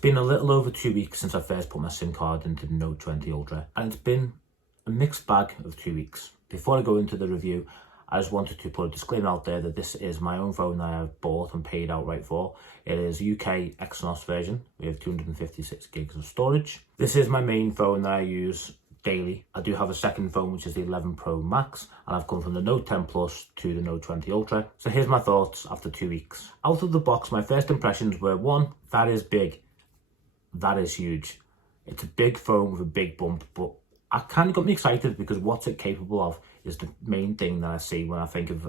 been a little over 2 weeks since I first put my SIM card into the Note 20 Ultra, and it's been a mixed bag of 2 weeks. Before I go into the review, I just wanted to put a disclaimer out there that this is my own phone that I have bought and paid outright for. It is UK Exynos version with 256 gigs of storage. This is my main phone that I use daily. I do have a second phone, which is the 11 Pro Max, and I've gone from the Note 10 Plus to the Note 20 Ultra. So here's my thoughts after 2 weeks. Out of the box, my first impressions were, one, that is big. That is huge. It's a big phone with a big bump, but I kind of got me excited because what's it capable of is the main thing that I see when I think of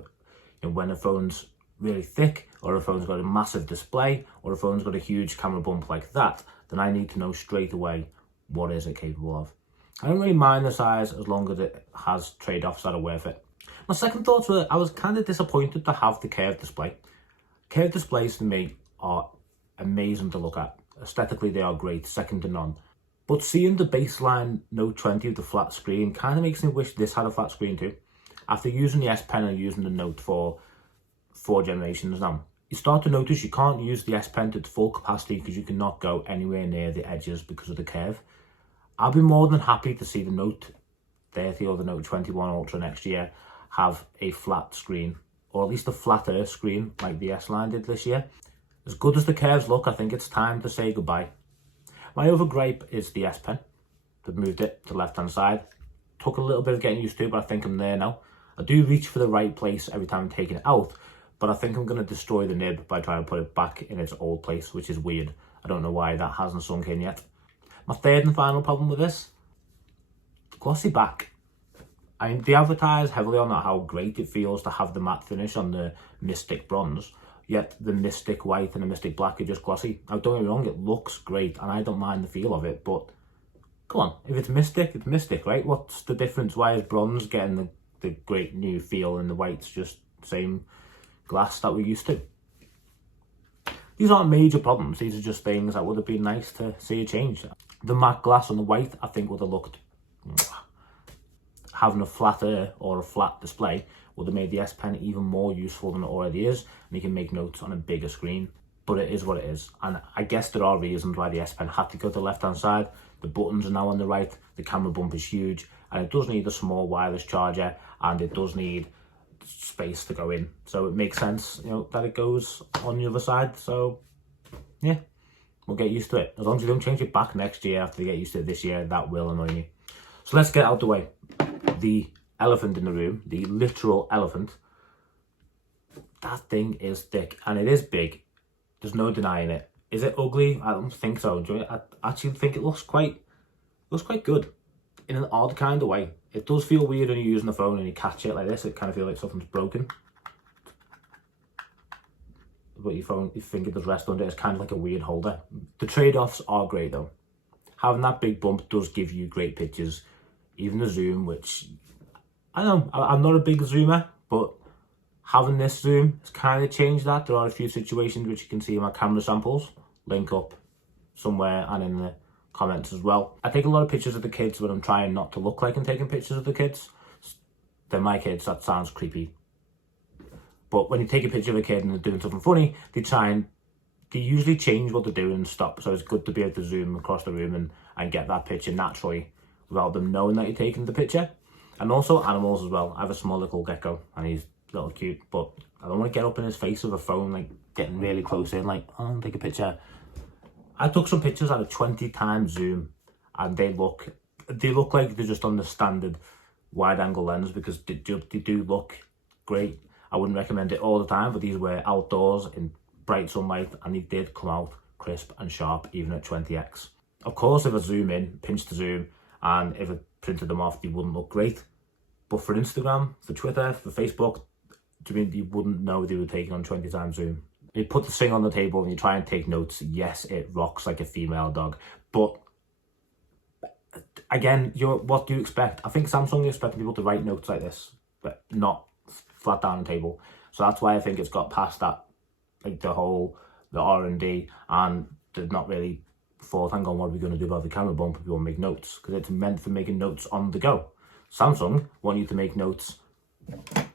when a phone's really thick, or a phone's got a massive display, or a phone's got a huge camera bump like that, then I need to know straight away what is it capable of. I don't really mind the size as long as it has trade-offs that are worth it. My second thoughts were I was kind of disappointed to have the curved display. Curved displays for me are amazing to look at. Aesthetically, they are great, second to none. But seeing the baseline Note 20 with the flat screen kind of makes me wish this had a flat screen too. After using the S Pen and using the Note for 4 generations now, you start to notice you can't use the S Pen to its full capacity because you cannot go anywhere near the edges because of the curve. I'll be more than happy to see the Note 30 or the Note 21 Ultra next year have a flat screen, or at least a flatter screen like the S-Line did this year. As good as the curves look, I think it's time to say goodbye. My other gripe is the S Pen. They've moved it to the left-hand side. Took a little bit of getting used to, but I think I'm there now. I do reach for the right place every time I'm taking it out, but I think I'm going to destroy the nib by trying to put it back in its old place, which is weird. I don't know why that hasn't sunk in yet. My third and final problem with this, the glossy back. They advertise heavily on how great it feels to have the matte finish on the Mystic Bronze, yet the Mystic White and the Mystic Black are just glossy. Now, don't get me wrong, it looks great, and I don't mind the feel of it, but come on, if it's Mystic, it's Mystic, right? What's the difference? Why is Bronze getting the great new feel and the White's just the same glass that we're used to? These aren't major problems, these are just things that would have been nice to see a change. The matte glass on the White, I think, would have looked... Having a flatter or a flat display would have made the S Pen even more useful than it already is, and you can make notes on a bigger screen. But it is what it is, and I guess there are reasons why the S Pen had to go to the left-hand side. The buttons are now on the right, the camera bump is huge, and it does need a small wireless charger, and it does need space to go in. So it makes sense, that it goes on the other side. So yeah, we'll get used to it. As long as you don't change it back next year after you get used to it this year, that will annoy me. So let's get out the way. The elephant in the room, the literal elephant, that thing is thick and it is big. There's no denying it. Is it ugly? I don't think so. I actually think it looks quite good in an odd kind of way. It does feel weird when you're using the phone and you catch it like this. It kind of feels like something's broken. But your finger does rest under it. It's kind of like a weird holder. The trade-offs are great though. Having that big bump does give you great pictures. Even the zoom, which, I know, I'm not a big zoomer, but having this zoom has kind of changed that. There are a few situations which you can see in my camera samples, link up somewhere and in the comments as well. I take a lot of pictures of the kids when I'm trying not to look like I'm taking pictures of the kids. They're my kids, that sounds creepy. But when you take a picture of a kid and they're doing something funny, they usually change what they're doing and stop. So it's good to be able to zoom across the room and get that picture naturally, without them knowing that you're taking the picture. And also animals as well. I have a small little gecko and he's a little cute, but I don't want to get up in his face with a phone, like getting really close in, like, oh, take a picture. I took some pictures at a 20 times zoom and they look like they're just on the standard wide angle lens because they do look great. I wouldn't recommend it all the time, but these were outdoors in bright sunlight and they did come out crisp and sharp even at 20x. Of course, if I zoom in, pinch the zoom, and if I printed them off, they wouldn't look great. But for Instagram, for Twitter, for Facebook, do you mean you wouldn't know they were taken on 20 times zoom? You put the thing on the table and you try and take notes. Yes, it rocks like a female dog. But again, what do you expect? I think Samsung expecting people to write notes like this, but not flat down on the table. So that's why I think it's got past that, like the R&D, and they're not really thought, hang on, what are we going to do about the camera bump if we want to make notes? Because it's meant for making notes on the go. Samsung want you to make notes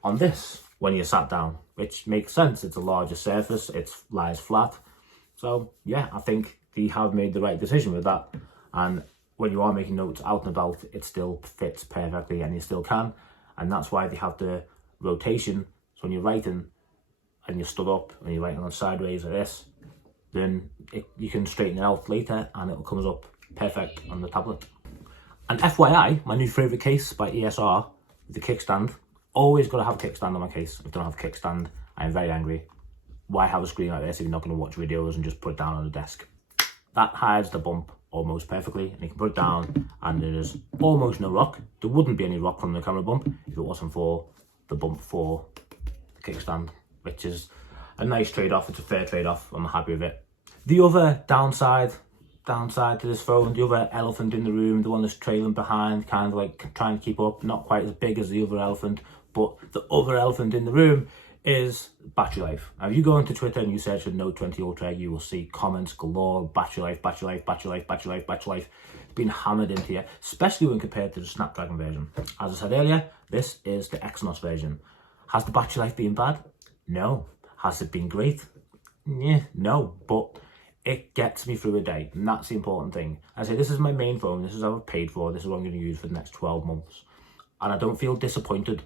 on this when you're sat down, which makes sense. It's a larger surface, it lies flat. So yeah, I think they have made the right decision with that. And when you are making notes out and about, it still fits perfectly and you still can. And that's why they have the rotation. So when you're writing and you're stood up and you're writing on sideways like this, then you can straighten it out later and it comes up perfect on the tablet. And FYI, my new favourite case by ESR, the kickstand. Always got to have a kickstand on my case. If I don't have a kickstand, I'm very angry. Why have a screen like this if you're not going to watch videos and just put it down on the desk? That hides the bump almost perfectly, and you can put it down and there's almost no rock. There wouldn't be any rock from the camera bump if it wasn't for the bump for the kickstand, which is a nice trade-off. It's a fair trade-off. I'm happy with it. The other downside to this phone, the other elephant in the room, the one that's trailing behind, kind of like trying to keep up, not quite as big as the other elephant, but the other elephant in the room is battery life. Now, if you go into Twitter and you search for Note 20 Ultra, you will see comments galore, battery life, battery life, battery life, battery life, battery life. It's been hammered into you, especially when compared to the Snapdragon version. As I said earlier, this is the Exynos version. Has the battery life been bad? No. Has it been great? Yeah, no, but it gets me through a day, and that's the important thing. I say this is my main phone, this is what I've paid for, this is what I'm going to use for the next 12 months. And I don't feel disappointed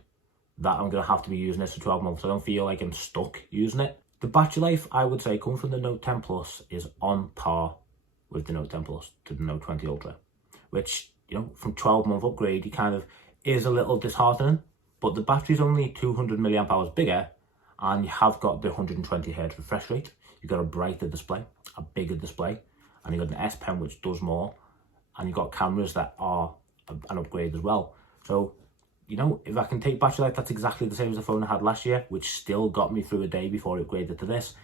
that I'm going to have to be using this for 12 months. I don't feel like I'm stuck using it. The battery life, I would say, coming from the Note 10 Plus is on par with the Note 10 Plus to the Note 20 Ultra, which, you know, from 12-month upgrade, it kind of is a little disheartening, but the battery's only 200 milliamp hours bigger, and you have got the 120 Hz refresh rate. You've got a brighter display, a bigger display, and you've got an S Pen which does more, and you've got cameras that are an upgrade as well. So, you know, if I can take battery life, that's exactly the same as the phone I had last year, which still got me through a day before it upgraded to this.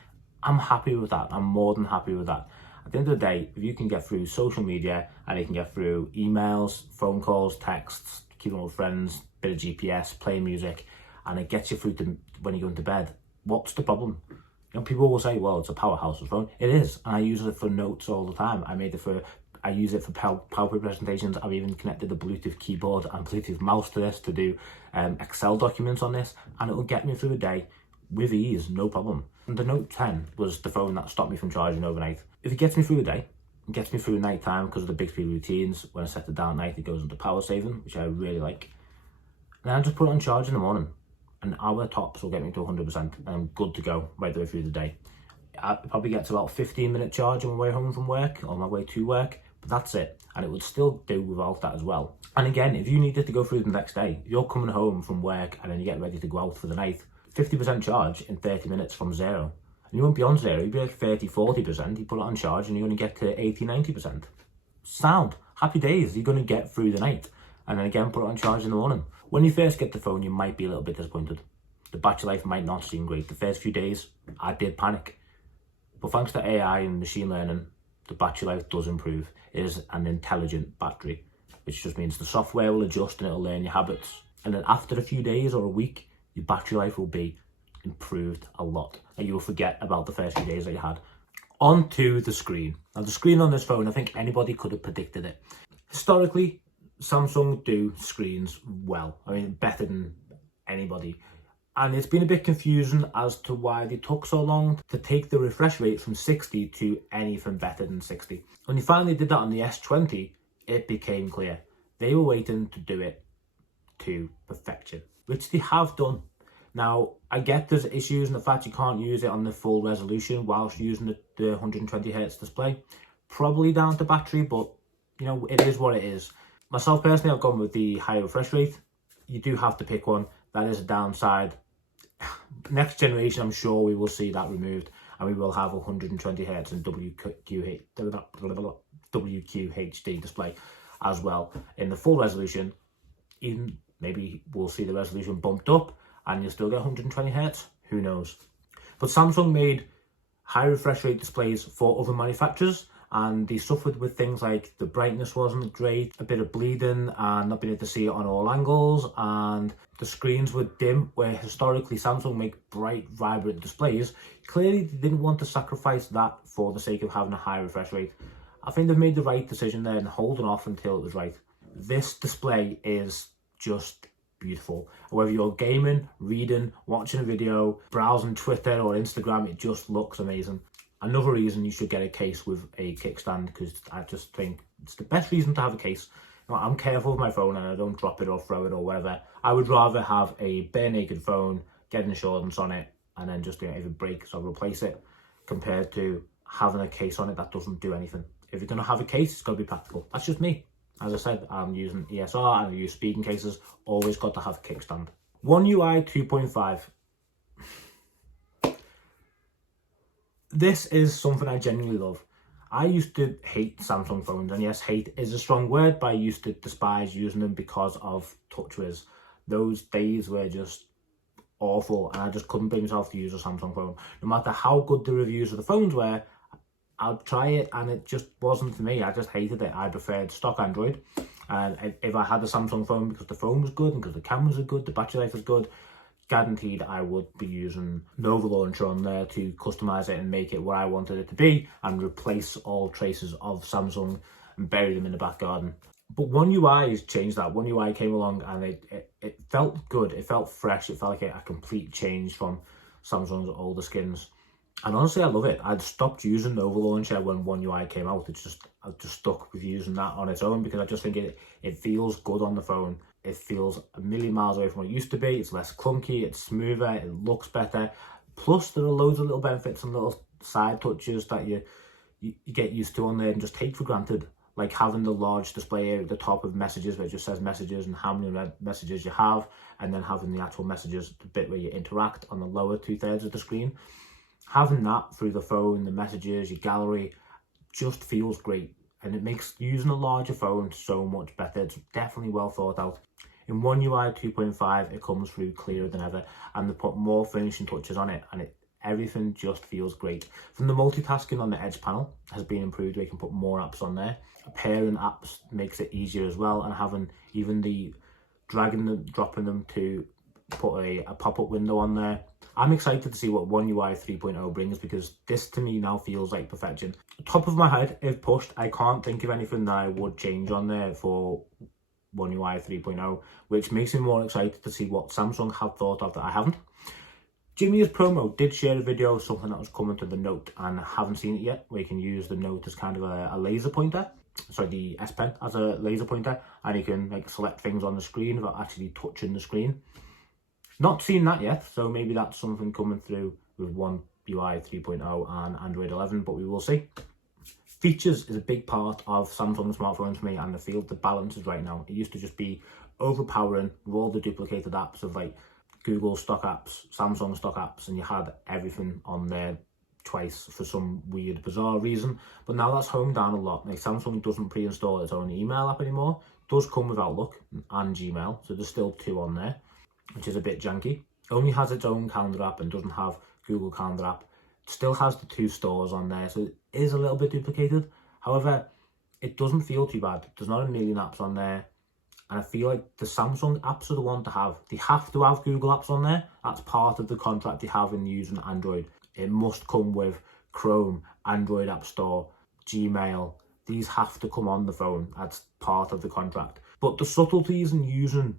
I'm happy with that. I'm more than happy with that. At the end of the day, if you can get through social media and you can get through emails, phone calls, texts, keeping up with friends, bit of GPS, playing music, and it gets you through to when you go into bed, what's the problem? You know, people will say, well, it's a powerhouse phone. It is, and I use it for notes all the time. I use it for PowerPoint presentations. I've even connected the Bluetooth keyboard and Bluetooth mouse to this to do Excel documents on this, and it will get me through a day with ease, no problem. And the Note 10 was the phone that stopped me from charging overnight. If it gets me through a day, it gets me through night time because of the Bixby routines. When I set it down at night, it goes into power saving, which I really like. And then I just put it on charge in the morning. An hour tops will get me to 100%, and I'm good to go right the way through the day. I probably get to about 15-minute charge on my way home from work, or my way to work, but that's it. And it would still do without that as well. And again, if you needed to go through the next day, if you're coming home from work and then you get ready to go out for the night, 50% charge in 30 minutes from zero. And you won't be on zero, you'll be like 30, 40%, you put it on charge and you're going to get to 80, 90%. Sound. Happy days, you're going to get through the night. And then again, put it on charge in the morning. When you first get the phone, you might be a little bit disappointed. The battery life might not seem great. The first few days, I did panic. But thanks to AI and machine learning, the battery life does improve. It is an intelligent battery, which just means the software will adjust and it'll learn your habits. And then after a few days or a week, your battery life will be improved a lot. And you will forget about the first few days that you had. On to the screen. Now, the screen on this phone, I think anybody could have predicted it. Historically, Samsung do screens well. I mean, better than anybody. And it's been a bit confusing as to why they took so long to take the refresh rate from 60 to anything better than 60. When you finally did that on the S20, it became clear. They were waiting to do it to perfection, which they have done. Now, I get there's issues in the fact you can't use it on the full resolution whilst using the 120 Hz display. Probably down to battery, but, you know, it is what it is. Myself personally, I've gone with the higher refresh rate. You do have to pick one. That is a downside. Next generation, I'm sure we will see that removed, and we will have 120 Hz and WQHD display as well in the full resolution. Even maybe we'll see the resolution bumped up, and you'll still get 120 Hz. Who knows? But Samsung made high refresh rate displays for other manufacturers, and they suffered with things like the brightness wasn't great, a bit of bleeding, and not being able to see it on all angles, and the screens were dim, where historically Samsung make bright, vibrant displays. Clearly, they didn't want to sacrifice that for the sake of having a high refresh rate. I think they've made the right decision there and holding off until it was right. This display is just beautiful. Whether you're gaming, reading, watching a video, browsing Twitter or Instagram, it just looks amazing. Another reason you should get a case with a kickstand, because I just think it's the best reason to have a case. You know, I'm careful with my phone and I don't drop it or throw it or whatever. I would rather have a bare naked phone, get insurance on it, and then just, you know, if it breaks, I'll replace it, compared to having a case on it that doesn't do anything. If you're going to have a case, it's got to be practical. That's just me. As I said, I'm using ESR and I use speaking cases. Always got to have a kickstand. One UI 2.5. This is something I genuinely love. I used to hate Samsung phones, and yes, hate is a strong word, but I used to despise using them because of TouchWiz. Those days were just awful, and I just couldn't bring myself to use a Samsung phone. No matter how good the reviews of the phones were, I'd try it and it just wasn't for me. I just hated it. I preferred stock Android. And if I had a Samsung phone, because the phone was good and because the cameras are good, the battery life is good, guaranteed I would be using Nova Launcher on there to customize it and make it what I wanted it to be, and replace all traces of Samsung and bury them in the back garden. But One UI has changed that. One UI came along and it felt good. It felt fresh. It felt like a complete change from Samsung's older skins. And honestly, I love it. I'd stopped using Nova Launcher when One UI came out. I just stuck with using that on its own because I just think it feels good on the phone. It feels a million miles away from what it used to be. It's less clunky, it's smoother, it looks better. Plus, there are loads of little benefits and little side touches that you get used to on there and just take for granted. Like having the large display area at the top of messages where it just says messages and how many messages you have, and then having the actual messages, the bit where you interact, on the lower 2/3 of the screen. Having that through the phone, the messages, your gallery, just feels great. And it makes using a larger phone so much better. It's definitely well thought out. In One UI 2.5, it comes through clearer than ever, and they put more finishing touches on it, and everything just feels great. From the multitasking on the Edge panel has been improved. We can put more apps on there. Pairing apps makes it easier as well, and having even the dragging them, dropping them to put a pop-up window on there. I'm excited to see what One UI 3.0 brings, because this to me now feels like perfection. Top of my head, if pushed, I can't think of anything that I would change on there for One UI 3.0, which makes me more excited to see what Samsung have thought of that I haven't. Jimmy's promo did share a video of something that was coming to the Note, and I haven't seen it yet, where you can use the Note as kind of a laser pointer. Sorry, the S Pen as a laser pointer, and you can like select things on the screen without actually touching the screen. Not seen that yet, so maybe that's something coming through with One UI 3.0 and Android 11, but we will see. Features is a big part of Samsung smartphones for me, and I feel the balance is right now. It used to just be overpowering with all the duplicated apps of like Google stock apps, Samsung stock apps, and you had everything on there twice for some weird, bizarre reason. But now that's honed down a lot. Like Samsung doesn't pre-install its own email app anymore. It does come with Outlook and Gmail, so there's still two on there, which is a bit janky. It only has its own calendar app and doesn't have Google Calendar app. It still has the two stores on there, so it is a little bit duplicated. However, it doesn't feel too bad. There's not a million apps on there, and I feel like the Samsung apps are the one to have. They have to have Google apps on there. That's part of the contract they have in using Android. It must come with Chrome, Android App Store, Gmail. These have to come on the phone. That's part of the contract. But the subtleties in using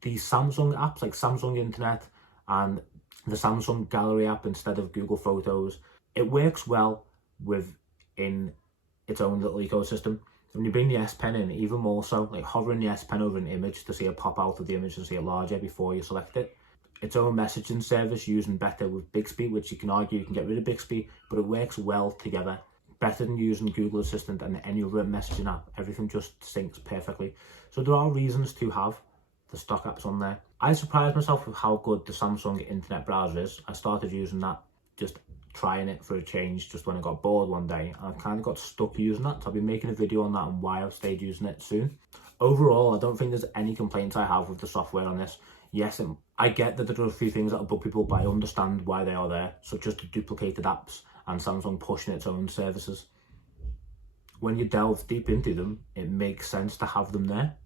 these Samsung apps like Samsung Internet and the Samsung Gallery app instead of Google Photos, it works well within its own little ecosystem. When you bring the S Pen in, even more so, like hovering the S Pen over an image to see it pop out of the image and see it larger before you select it. Its own messaging service using better with Bixby, which you can argue you can get rid of Bixby, but it works well together. Better than using Google Assistant and any other messaging app. Everything just syncs perfectly. So there are reasons to have the stock apps on there. I surprised myself with how good the Samsung internet browser is. I started using that, just trying it for a change, just when I got bored one day, and I kind of got stuck using that, so I'll be making a video on that and why I've stayed using it soon. Overall, I don't think there's any complaints I have with the software on this. Yes, I get that there are a few things that will bug people, but I understand why they are there, such as the duplicated apps and Samsung pushing its own services. When you delve deep into them, it makes sense to have them there,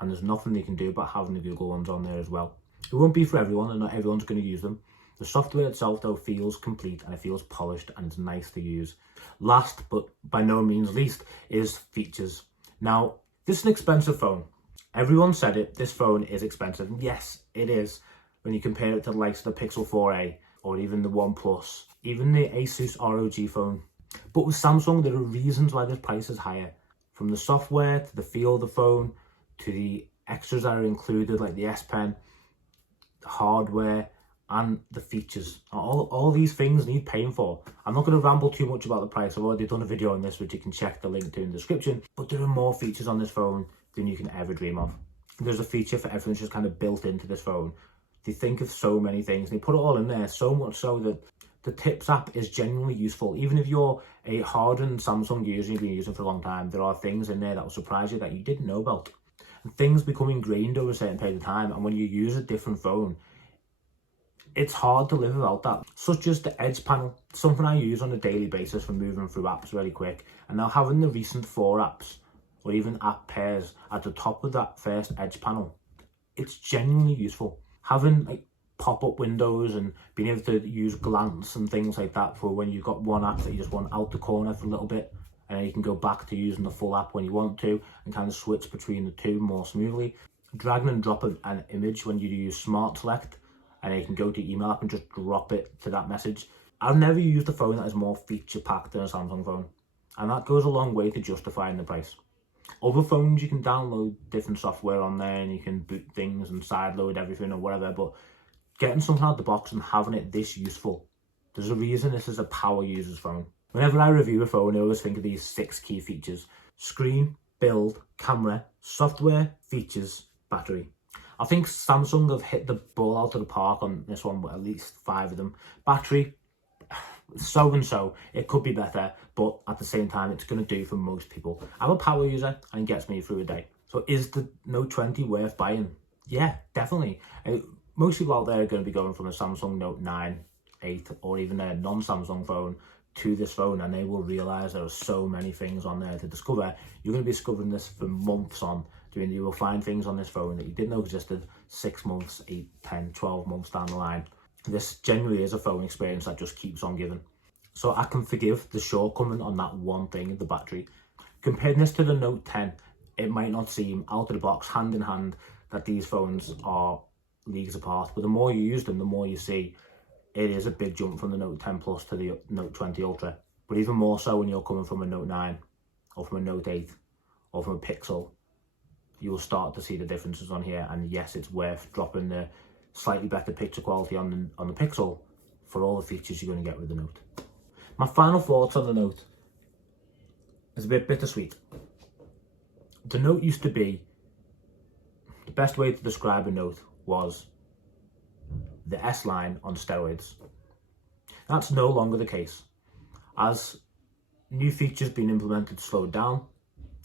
and there's nothing they can do about having the Google ones on there as well. It won't be for everyone, and not everyone's going to use them. The software itself, though, feels complete and it feels polished and it's nice to use. Last, but by no means least, is features. Now, this is an expensive phone. Everyone said it, this phone is expensive. Yes, it is, when you compare it to the likes of the Pixel 4a. or even the OnePlus, even the Asus ROG phone. But with Samsung, there are reasons why this price is higher. From the software, to the feel of the phone, to the extras that are included, like the S Pen, the hardware, and the features. All these things need paying for. I'm not going to ramble too much about the price. I've already done a video on this, which you can check the link to in the description. But there are more features on this phone than you can ever dream of. There's a feature for everything just kind of built into this phone. They think of so many things. They put it all in there, so much so that the Tips app is genuinely useful. Even if you're a hardened Samsung user, you've been using for a long time, there are things in there that will surprise you that you didn't know about. And things become ingrained over a certain period of time, and when you use a different phone, it's hard to live without that. Such as the Edge panel, something I use on a daily basis for moving through apps really quick. And now having the recent 4 apps, or even app pairs at the top of that first Edge panel, it's genuinely useful. Having like pop-up windows and being able to use glance and things like that for when you've got one app that you just want out the corner for a little bit, and then you can go back to using the full app when you want to and kind of switch between the two more smoothly. Drag and drop an image when you use Smart Select, and then you can go to email app and just drop it to that message. I've never used a phone that is more feature packed than a Samsung phone, and that goes a long way to justifying the price. Other phones, you can download different software on there and you can boot things and sideload everything or whatever, but getting something out of the box and having it this useful, there's a reason this is a power user's phone. Whenever I review a phone, I always think of these 6 key features: screen, build, camera, software, features, battery. I think Samsung have hit the ball out of the park on this one with at least 5 of them. Battery, so and so, it could be better, but at the same time, it's going to do for most people. I'm a power user and it gets me through a day. So is the Note 20 worth buying? Yeah, definitely. Most people out there are going to be going from a Samsung Note 9, 8, or even a non-Samsung phone to this phone, and they will realize there are so many things on there to discover. You're going to be discovering this for months on. You will find things on this phone that you didn't know existed 6 months, 8, 10, 12 months down the line. This genuinely is a phone experience that just keeps on giving. So I can forgive the shortcoming on that one thing, the battery. Comparing this to the Note 10, it might not seem out of the box, hand in hand, that these phones are leagues apart. But the more you use them, the more you see it is a big jump from the Note 10 Plus to the Note 20 Ultra. But even more so when you're coming from a Note 9 or from a Note 8 or from a Pixel, you'll start to see the differences on here. And yes, it's worth dropping the slightly better picture quality on the Pixel for all the features you're going to get with the Note. My final thoughts on the Note is a bit bittersweet. The Note used to be, the best way to describe a Note was the S line on steroids. That's no longer the case. As new features being implemented slowed down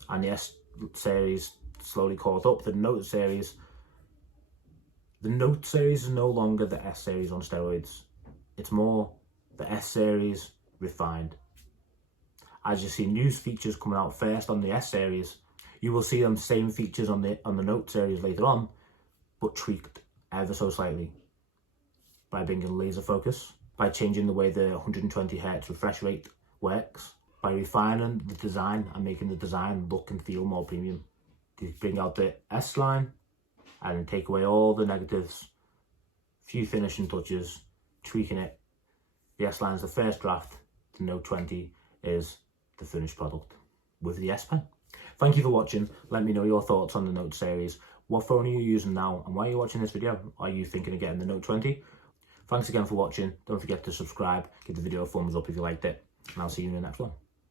and the S series slowly caught up to the Note series is no longer the S series on steroids. It's more the S series refined. As you see new features coming out first on the S series, you will see them same features on the Note series later on, but tweaked ever so slightly. By bringing laser focus, by changing the way the 120Hz refresh rate works, by refining the design and making the design look and feel more premium. They bring out the S line and take away all the negatives, few finishing touches, tweaking it. The S line is the first draft, the Note 20 is the finished product with the S Pen. Thank you for watching. Let me know your thoughts on the Note series. What phone are you using now, and why are you watching this video? Are you thinking of getting the Note 20? Thanks again for watching. Don't forget to subscribe, give the video a thumbs up if you liked it, and I'll see you in the next one.